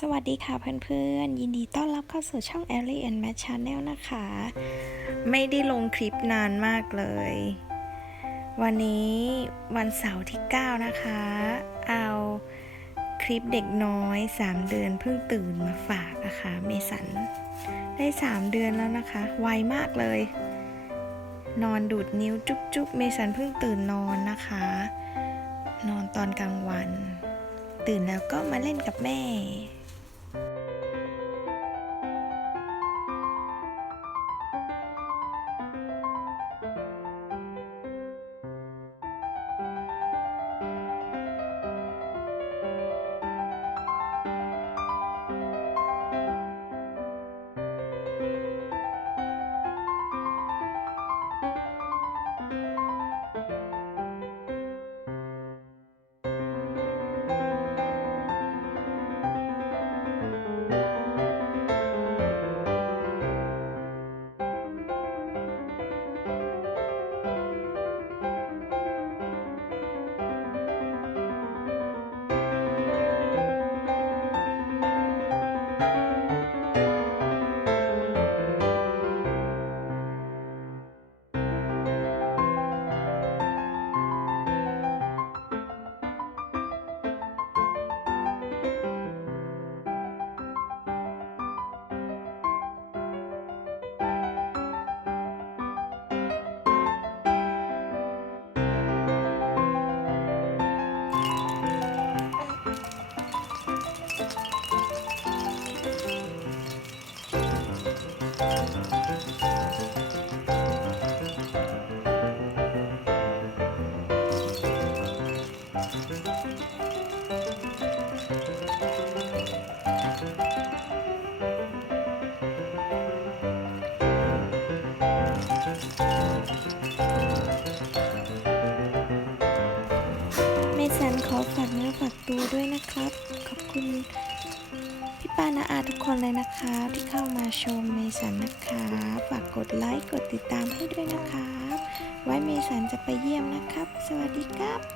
สวัสดีค่ะเพื่อนๆ ยินดีต้อนรับเข้าสู่ช่อง Ellie and Matt Channel นะคะ ไม่ได้ลงคลิปนานมากเลย วันนี้วันเสาร์ที่ 9 นะคะ เอาคลิปเด็กน้อย 3 เดือนเพิ่งตื่นมาฝากนะคะเมสัน ได้ 3 เดือนแล้วนะคะ ไวมากเลย นอนดูดนิ้วจุ๊บๆ เมสันเพิ่งตื่นนอนนะคะ นอนตอนกลางวันตื่นแล้วก็มาเล่นกับแม่ เมสันขอฝากเนื้อฝากตัวด้วยนะครับ ขอบคุณพี่ป้านาอาทุกคนเลยนะคะ ที่เข้ามาชมเมสันนะคะ ฝากกดไลค์กดติดตามให้ด้วยนะครับ ไว้เมสันจะไปเยี่ยมนะครับ สวัสดีครับ